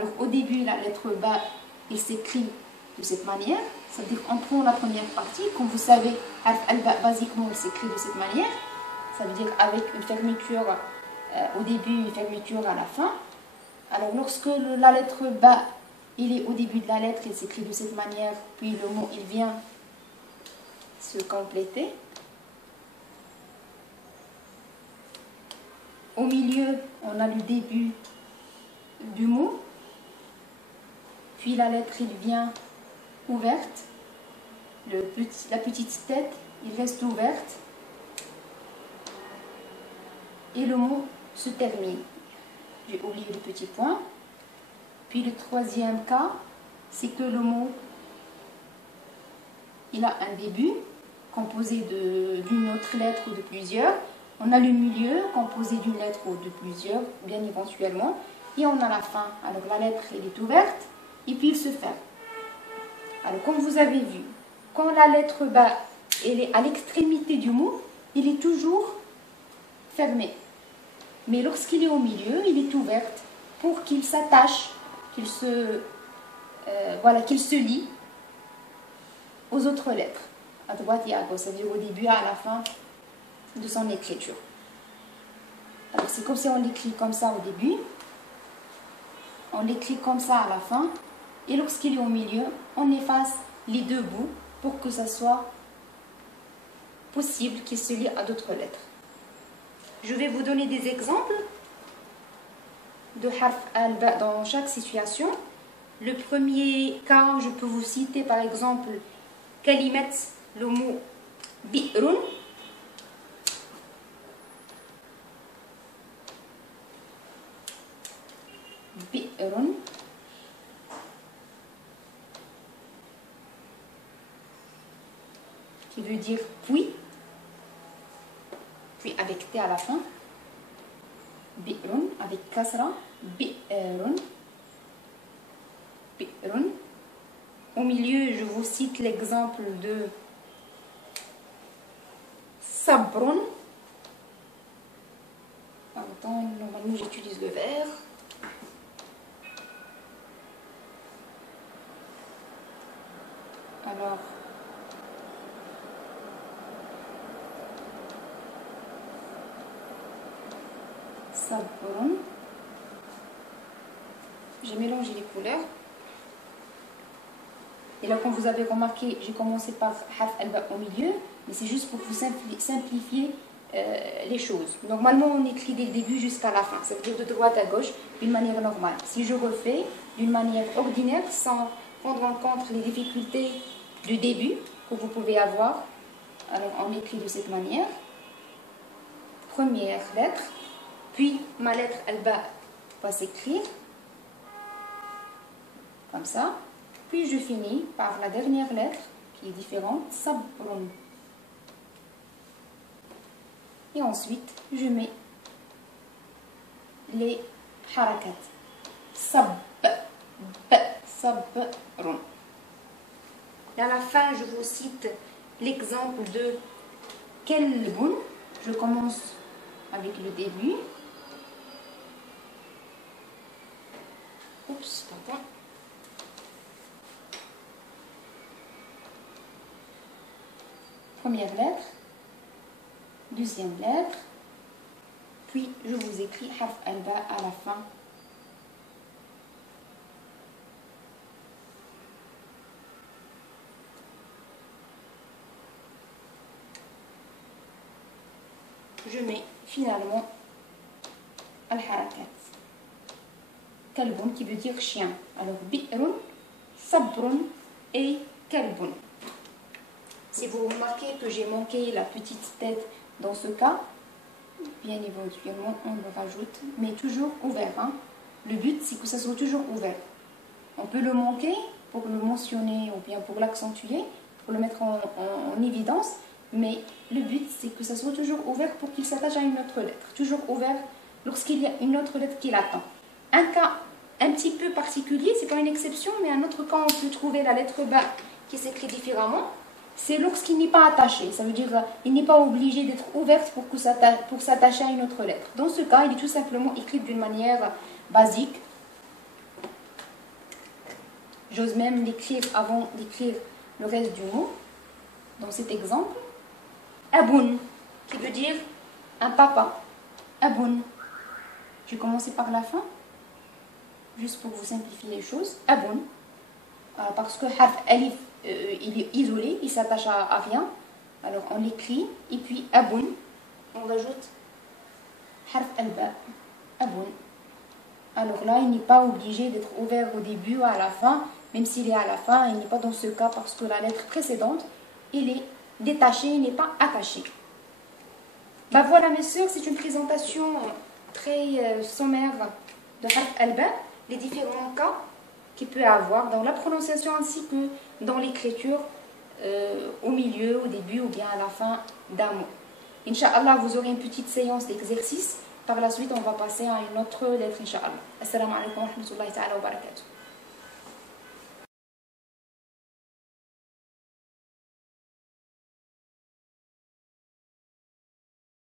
Alors au début, la lettre ba, il s'écrit de cette manière. C'est-à-dire qu'on prend la première partie. Comme vous savez, harf al-ba, basiquement, il s'écrit de cette manière. Ça veut dire avec une fermeture au début, une fermeture à la fin. Alors lorsque la lettre ba, il est au début de la lettre, il s'écrit de cette manière, puis le mot, il vient se compléter. Au milieu, on a le début du mot. Puis la lettre, il vient ouverte. La petite tête, il reste ouverte. Et le mot se termine. J'ai oublié le petit point. Puis le troisième cas, c'est que le mot, il a un début composé d'une autre lettre ou de plusieurs. On a le milieu composé d'une lettre ou de plusieurs, bien éventuellement. Et on a la fin. Alors la lettre, elle est ouverte et puis il se ferme. Alors comme vous avez vu, quand la lettre ba, elle est à l'extrémité du mot, il est toujours fermé. Mais lorsqu'il est au milieu, il est ouvert pour qu'il s'attache, qu'il se lie aux autres lettres, à droite et à gauche, c'est-à-dire au début et à la fin de son écriture. Alors c'est comme si on l'écrit comme ça au début, on l'écrit comme ça à la fin, et lorsqu'il est au milieu, on efface les deux bouts pour que ça soit possible qu'il se lie à d'autres lettres. Je vais vous donner des exemples de harf al-ba dans chaque situation. Le premier cas, je peux vous citer par exemple kalimat, le mot bi'run. Bi'run. Qui veut dire puis avec T à la fin. Bi'run avec kasra. Bi'run. Bi'run. Au milieu, je vous cite l'exemple de sabrun. Attends, normalement j'utilise le verre. Alors, sabrun. J'ai mélangé les couleurs. Et là, comme vous avez remarqué, j'ai commencé par harf al-ba au milieu, mais c'est juste pour vous simplifier les choses. Normalement, on écrit dès le début jusqu'à la fin, c'est-à-dire de droite à gauche, d'une manière normale. Si je refais d'une manière ordinaire, sans prendre en compte les difficultés du début que vous pouvez avoir, alors on écrit de cette manière. Première lettre, puis ma lettre al-ba va s'écrire comme ça. Puis je finis par la dernière lettre qui est différente, sabrun. Et ensuite, je mets les harakat. Sab, b, sabrun. À la fin, je vous cite l'exemple de kelbun. Je commence avec le début. Oups, pardon. Première lettre, deuxième lettre, puis je vous écris harf al-ba à la fin. Je mets finalement al-harakat. Kalbun qui veut dire chien. Alors bi'run, sabrun et kalbun. Si vous remarquez que j'ai manqué la petite tête dans ce cas, bien éventuellement on le rajoute, mais toujours ouvert. Hein. Le but c'est que ça soit toujours ouvert. On peut le manquer pour le mentionner ou bien pour l'accentuer, pour le mettre en évidence, mais le but c'est que ça soit toujours ouvert pour qu'il s'attache à une autre lettre. Toujours ouvert lorsqu'il y a une autre lettre qui l'attend. Un cas un petit peu particulier, c'est pas une exception, mais un autre cas on peut trouver la lettre ba qui s'écrit différemment. C'est lorsqu'il n'est pas attaché, ça veut dire qu'il n'est pas obligé d'être ouvert pour s'attacher à une autre lettre. Dans ce cas, il est tout simplement écrit d'une manière basique, J'ose même l'écrire avant d'écrire le reste du mot. Dans cet exemple, Aboun, qui veut dire un papa. Aboun. Je vais commencer par la fin, juste pour vous simplifier les choses. Aboun. Parce que harf alif, il est isolé, il s'attache à rien. Alors on l'écrit, et puis aboun, on rajoute harf al-ba, aboun. Alors là, il n'est pas obligé d'être ouvert au début ou à la fin, même s'il est à la fin, il n'est pas dans ce cas parce que la lettre précédente, il est détaché, il n'est pas attaché. Ben voilà mes sœurs, c'est une présentation très sommaire de harf al-ba, les différents cas qu'il peut avoir dans la prononciation ainsi que dans l'écriture au milieu, au début ou bien à la fin d'un mot. Inch'Allah, vous aurez une petite séance d'exercice. Par la suite, on va passer à une autre lettre, Inch'Allah. Assalamu alaikum wa rahmatullahi ta'ala wa barakatuh.